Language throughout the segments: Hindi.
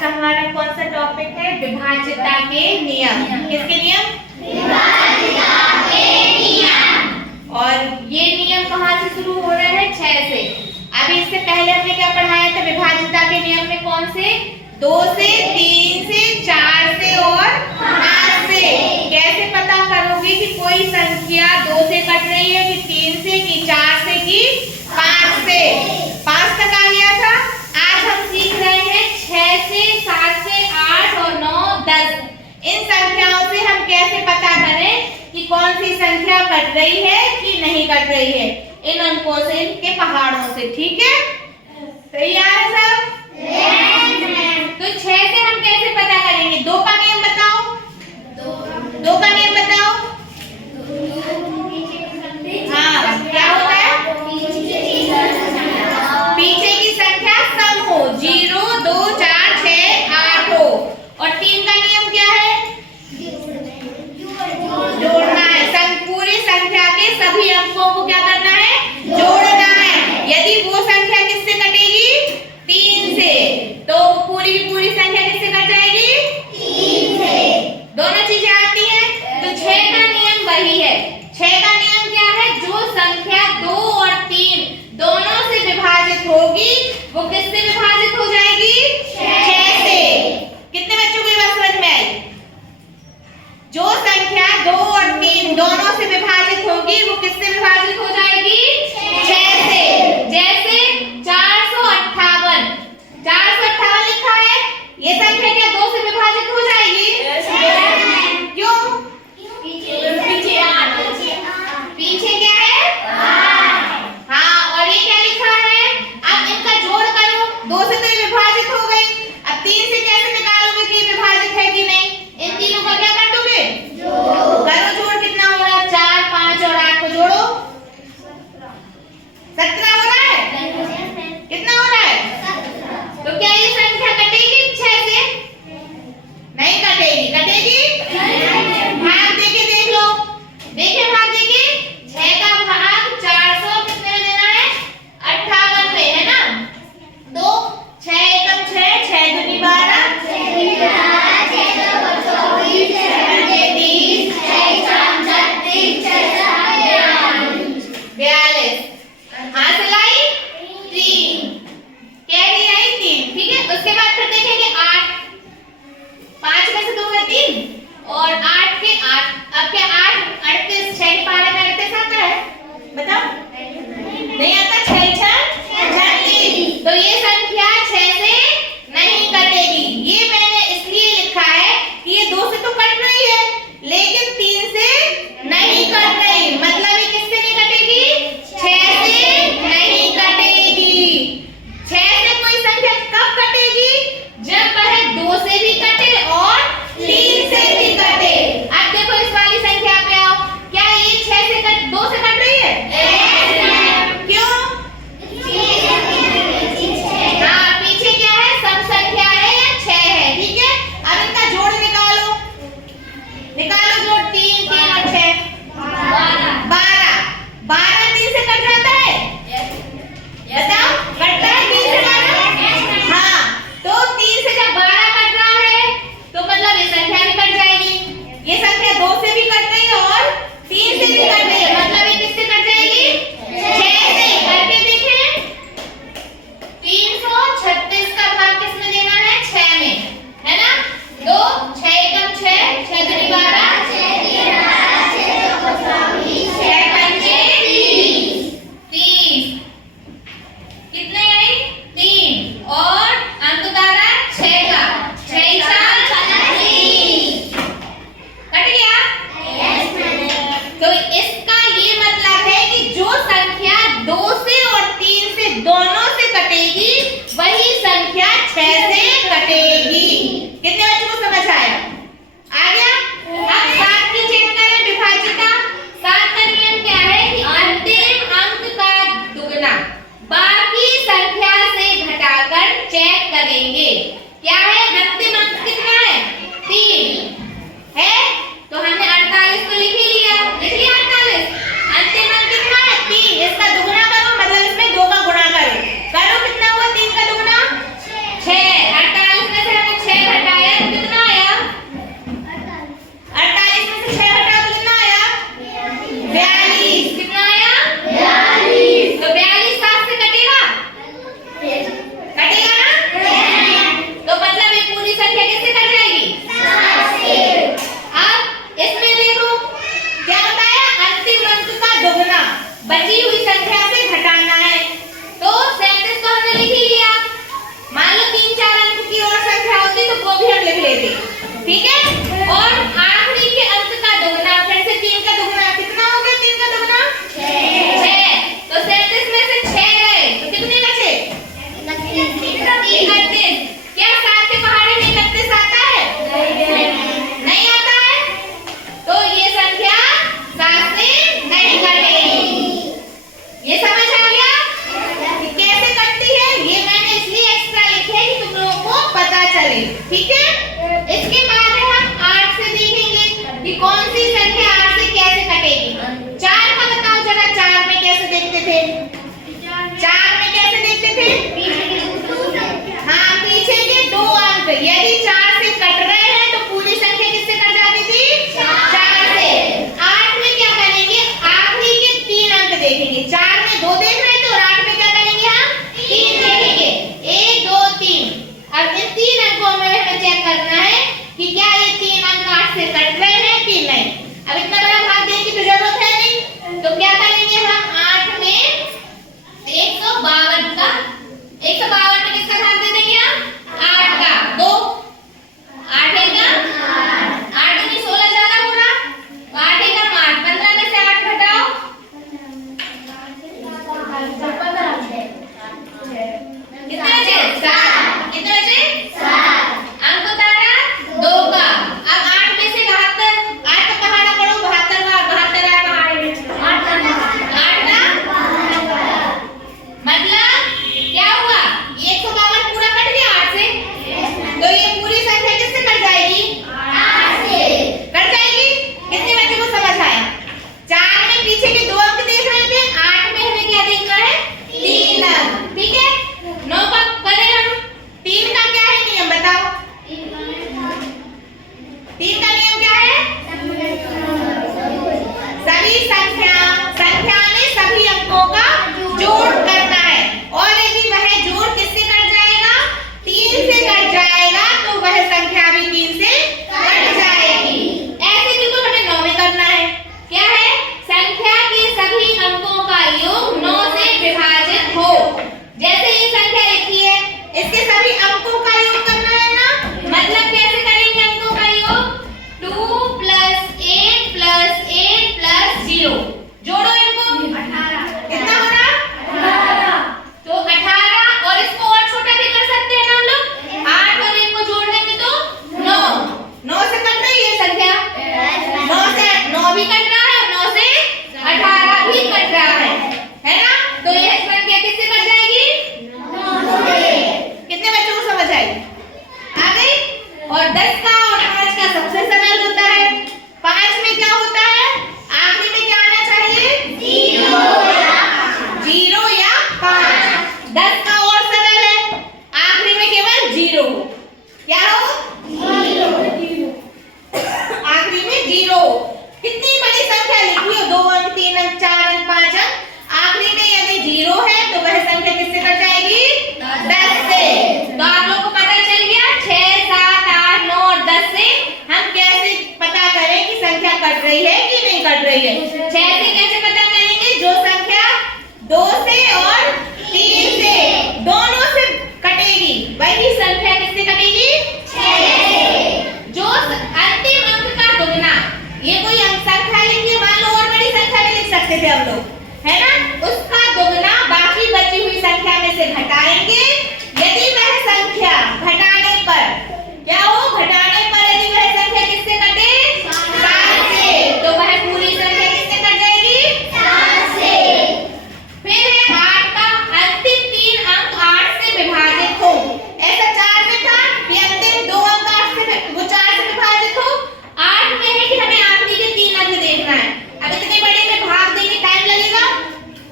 का हमारा कौन सा टॉपिक है? विभाज्यता के नियम। किसके नियम? विभाज्यता के नियम। और ये नियम कहाँ से शुरू हो रहे हैं? 6 से। अभी इससे पहले हमने क्या पढ़ाया था? विभाज्यता के नियम में कौन से? 2 से, 3 से, 4 से और 5 से। कैसे पता करोगे कि कोई संख्या 2 से कट रही है कि 3 से कि 4 से कि 5 से? 5 तक आ गया था। आज हम सीख रहे हैं 6 से, 7 से, 8 और 9, 10। इन संख्याओं से हम कैसे पता करें कि कौन सी संख्या कट रही है कि नहीं कट रही है? इन अंकों से, इनके पहाड़ों से। ठीक है, तैयार है सब? तो 6 से हम कैसे पता करेंगे? 2 का नियम बताओ। 2 का नियम बताओ। हाँ, क्या होता है? पीछे की संख्या सम हो, 0, 2, 4, 6, 8 हो। और 3 का नियम क्या है? जोड़ना है। पूरी संख्या के सभी अंकों को क्या करना है? जोड़ना है। यदि वो संख्या किससे कटेगी? 3 से, तो पूरी की पूरी संख्या किससे कट जाएगी? 3 से। दोनों चीजें आती हैं। तो 6 का नियम वही है। 6 का नियम क्या है? जो संख्या 2 और 3 दोनों से विभाजित होगी वो किससे विभाजित हो जाएगी? 6 से। कितने बच्चों को ये बात समझ में आई? जो संख्या 2 और 3 दोनों से विभाजित होगी वो किससे विभाजित हो जाएगी? 6 से। जैसे 458 लिखा है, ये संख्या क्या 2 से विभाजित हो जाएगी? क्यों? पीछे क्या है? हाँ, और ये क्या लिखा है? अब इनका जोड़ करो। 2 से तो विभाजित हो गई। अब 3 से कैसे निकालोगे कि विभाजित है कि नहीं? इन तीनों का क्या कर दोगे? करो जोड़। कितना हो रहा है? 4, 5 और 8 को जोड़ो। 17 हो रहा है। कितना हो रहा है? तो क्या ये संख्या कटेगी 6 से? नहीं कटेगी। कटेगी? भाग देके देख लो। देखे भाग देके। 6 का भाग 400 कितने में देना है? 58 में, है ना? 2 6 एकम 6, 6 दूनी 12, 42। हाथ लाई 3, कैरी आई 3। ठीक है, उसके बाद फिर देखेंगे 8, 5 में से 2 है 3 और 8 के 8। अब क्या 8 38, 6 के पारे में 38 आता है? बताओ। नहीं आता। 6 6 36। तो ये संख्या 6 से नहीं कटेगी। ये मैंने इसलिए लिखा है कि ये 2 से तो कट रही है लेकिन 3 से नहीं कट रही। मतलब ये किससे नहीं कटेगी? 6 से नहीं कटेगी। 6 से कोई संख्या कब कटेगी? जब वह 2 से भी कटे और 3 से भी कटे। अब देखो इस वाली संख्या पे आओ। क्या ये 6 से 2 से कट रही है? क्यों? हाँ, पीछे क्या है? सम संख्या है या 6 है। ठीक है, अब इनका जोड़ निकालो। निकालो जोड़। 3 3 और 6 12। 12 3 से कट जाता है? बताओ, कटता है 3 से 12? हाँ, तो 3 से जब 12 कट रहा है तो मतलब ये संख्या भी कट जाएगी। ये संख्या 2 से भी कट रही है और 3 से भी कट रही है। मतलब ये किससे कट जाएगी? 6 से। करके देखें। 336 का भाग किसमें देना है? 6 में, है ना? 2 6 एकम 6, 6 दूनी 12, 6 पंचे 30। कितने आई? 3 और अंक उतारा 6 का। 6 30 कट गया। तो इसका ये मतलब है कि जो संख्या 2 से और 3 से दोनों से कटेगी वही संख्या 6 से कटेगी। कितने बच्चों को समझ आया? आ गया? अब 7 की चेक करें विभाज्यता। 7 का नियम क्या है कि अंतिम अंक का दुगना बाकी संख्या से घटाकर चेक करेंगे। क्या है? अंतिम अंक कितना है? 3 है। तो हमने 48 को लिख ही लिया। लिख लिया 48। अंतिम अंक कितना है? 3। इसका दुगना करो, मतलब इसमें 2 का गुणा करो। करो, कितना हुआ? 3 का दुगना 6। 48 में से हमें 152 में किसका भाग दे देंगे आप? 8 का। 2 8 है का 8 नहीं 16 ज्यादा हो रहा, तो 8 है का 8। 15 में से 8 घटाओ, कितने बचे? 7। कितने बचे? 7। अंक उतारा 2 का। अब 8 में से 72, 8 का पहाड़ा पढ़ो, 72 बार 72 आए पहाड़े में 8 का मतलब क्या हुआ? 152 पूरा कट गया 8 से, तो ये पूरी संख्या किससे कट जाएगी? 8 से कट जाएगी। कितने बच्चों को समझ आया? 4 में पीछे के 2 अंक देख रहे थे, 8 में हमें क्या देखना है? 3 अंक। ठीक है, 9 का करें हम। 3 का क्या है नियम बताओ? 3 का नियम क्या है? सभी संख्या में सभी अंकों का जोड़ करना है, और यदि वह जोड़ किससे कट जाएगा? 3 से कट जाएगा, तो वह संख्या भी 3 से कट जाएगी। ऐसे बिल्कुल हमें 9 में करना है। क्या है? संख्या के सभी अंकों का योग 9 से विभाजित हो। जैसे ये संख्या लिखी है, इसके सभी अंकों का योग करना है ना, मतलब कैसे करेंगे अंकों का योग? 2 + 8 + 8 + 0 जोड़ो इनको, 18 कितना हो रहा? 18। तो 18, और इसको और छोटा भी कर सकते हैं ना हम लोग, 8 और 1 को जोड़ देंगे तो 9। 9 से कट रही है संख्या, 9 से 9 भी कट रहा है, 9 से 18 भी कट रहा है ना? तो यह संख्या किससे कट जाएगी? 9 से। कितने बच्चों को समझ आई? आ गई? और 10 का और 5 का सबसे सरल होता है। 5 में क्या होता है? आखिरी में क्या आना चाहिए? 0 या 5। 10 का और सरल है, आखिरी में केवल 0। क्या हो? 0। आखिरी में 0। कितनी बड़ी संख्या लिखी हो, 2 अंक 3 अंक 4 अंक 5 अंक, आखिरी में यदि 0 है तो वह संख्या किससे कट जाएगी? 10 से। तो आप लोग को पता चल गया 6 7 8 9 और 10 से हम कैसे पता करें कि संख्या कट रही है कि नहीं कट रही है। 6 से कैसे पता करेंगे? जो संख्या 2 से और 3 से दोनों से कटेगी, वही संख्या किससे कटेगी? 6 से। जो अंतिम अंक का दुगना, ये कोई अंक संख्या लिखी, मान लो और बड़ी संख्या भी लिख सकते थे हम लोग, है ना? उसका दुगना बाकी बची हुई संख्या में से घटाएंगे। यदि वह संख्या घटाने पर क्या हो? घटाने पर यदि वह संख्या किससे कटे? 7 से, तो वह पूरी संख्या किससे कट जाएगी? 7 से। फिर है 8 का अंतिम 3 अंक 8 से विभाजित हो। ऐसा 4 में था कि अंतिम 2 अंक 8 से वो 4 से विभाजित हो। 8 में है कि हमें आखिरी के 3 अंक देखना है। अब इतने बड़े में भाग देंगे, टाइम लगेगा,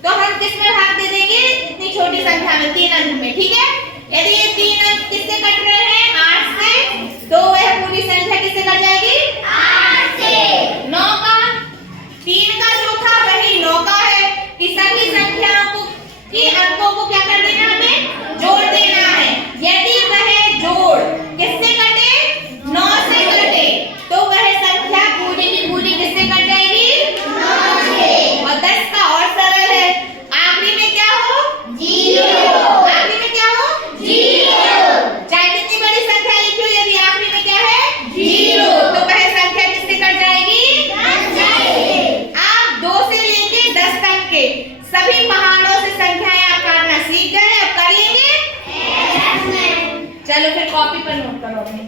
तो हम किस में भाग दे देंगे? इतनी छोटी संख्या में, 3 अंक में। ठीक है, यदि ये 3 अंक किससे कट रहे हैं? 8 से, तो वह पूरी संख्या किससे कट जाएगी? 8 से। 9 का 3 का जो था वही 9 का है कि सभी संख्याओं को की अंकों को क्या कर देना, हमें जोड़ देना है। यदि वह जोड़ किससे कटे? 9 से कटे, तो वह संख्या पूरी की पूरी किससे कट जाएगी? 9 से। और 10 का और सरल है, आखिरी में क्या हो? 0। आखिरी में क्या हो? 0। चाहे कितनी बड़ी संख्या लिखी हो, यदि आखिरी में क्या है? 0, तो वह संख्या किससे कट जाएगी? 10 से। आप 2 से लेके 10 तक के सभी पहाड़ों से संख्याएं आप काटना सीख गए, अब कर लेंगे? चलो फिर कॉपी पर नोट करो अपने।